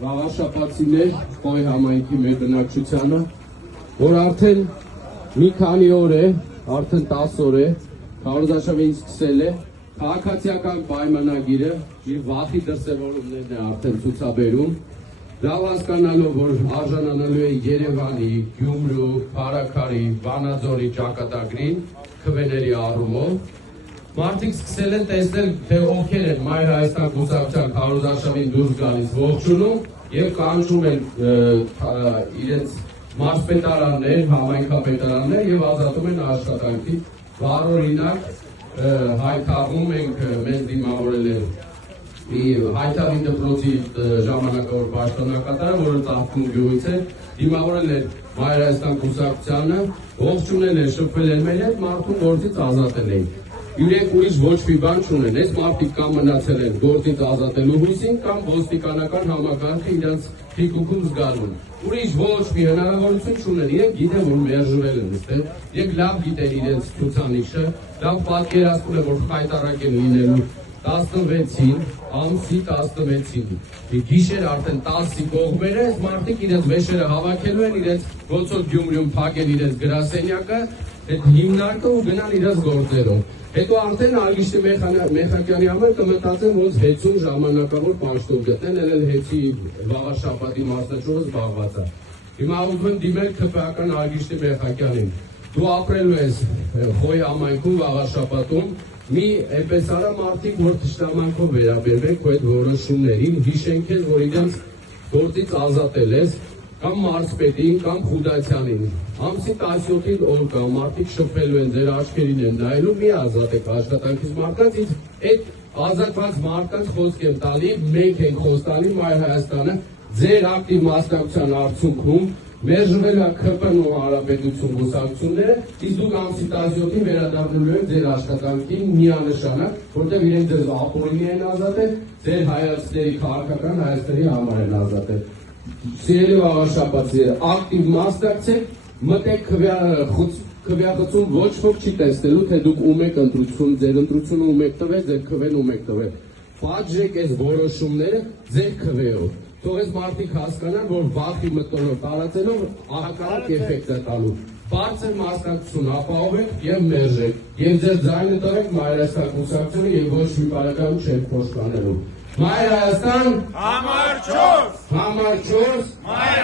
Վաղաշապացիներ Խոյ համայնքի մեր բնակչությանը, որ արդեն մի քանի օր է, արդեն 10 օր է, քարոզարշավին սկսել է, քաղաքացիական պայմանագիրը իր վախի դրսևորումներն է արդեն ցուցաբերում, լավ հասկանալով, որ արժանանալու է Երևանի, Գյումրու, Փարաքարի, Վանաձորի ճակատագրին, քվեների առումով, մարդիկ սկսել են տեսնել, թե ովքեր են Մայր Հայաստան կուսակցության քարոզարշավին դուրս գալիս ողջունում եւ կանչում են իրենց մարզպետարաններ, համայնքապետարաններ եւ ազատում են աշխատանքի։ Բարօրինակ հայտարարում ենք մեզ դիմավորել է մի հայտարարի դպրոցի ժամանակավոր պաշտոնակատարը, որը Ծաղկուն գյուղից է, դիմավորել է Մայր Հայաստան կուսակցությանը, ողջունել է, շփվել են մեր հետ, մարդուն գործից ազատել են։ Իրենք ուրիշ ոչ մի բան չունեն, այս մարդիկ կամ մնացել են գործից ազատելու հույսին, կամ ոստիկանական համակարգը իրենց թիկունքում զգալուն։ Ուրիշ ոչ մի հնարավորություն չունեն, իրենք գիտեն, որ մերժվել են այստեղ, իրենք լավ գիտեն իրենց ցուցանիշը, լավ պատկերացնում են, որ խայտարակ են լինելու 16-ին, ամսի 16-ին, գիշեր արդեն 10-ի կողմերը, այս մարդիկ իրենց վեշերը հավաքելու են, իրենց ոնց որ Գյումրիում փակել իրենց գրասենյակը, այդ հիմնարկը ու գնալ իրենց գործերով։ Հետո արդեն Արգիշտի Մեխակյանի համար կմտածեն ոնց հեծում ժամանակավոր պաշտոն գտնեն, էլ հեծի վաղաշաբաթի մասնաճյուղը զբաղված է։ Հիմա ուզում եմ դիմել ՔՊԱ-ական Արգիշտի Մեխակյանին։ Դու ապրելու ես Խոյ համայնքում վաղաշաբաթում, մի այնպես արա մարդիկ, որ թշնամանքով վերաբերվեք քո այդ որոշումներին, հիշենք ես, որ իրենց գործից ազատել ես, կամ մարզպետին, կամ Խուդացյանին։ Ամսի 17-ին օր կա, մարդիկ շփվելու են, ձեր աչքերին են նայելու, մի ազատեք աշխատանքից մարդկանց, այդ ազատված մարդկանց խոսք եմ տալի, մենք ենք խոստալի Մայր Հայաստանը, ձեր ակտիվ մասնակցության արդյունքում մերժվել է ՔՊ-ն ու Հանրապետություն կուսակցությունները, իսկ դուք ամսի 17-ին վերադառնալու եք ձեր աշխատանքին միանշանակ, որտեղ իրենք ձեզ ապօրինի են ազատել, ձեր հայացքների քաղաքական հայացքների համար են ազատել։ Սիրելի վաղաշաբաթիներ, ակտիվ մասնակցեք, մտեք քվեախցում ոչ ոք չի տեսնելու, թե դուք ում եք ընտրություն, ձեր ընտրությունը ում եք տվել, ձեր քվեն ում եք տվել։ Պատժեք այս որոշումները ձեր քվեով։ Թող այս մարդիկ հասկանան, որ վախի մտորով տարածելով ահակառակ էֆեկտ է տալու։ Բարձր մասնակցություն ապահովեք եւ մերժեք, եւ ձեր ձայնը տվեք Մայր Հայաստան կուսակցությանը եւ ոչ մի բարեկամ չեք փոշմանելու։ Մայր Հայաստան, Համար 4, Համար 4, Մայր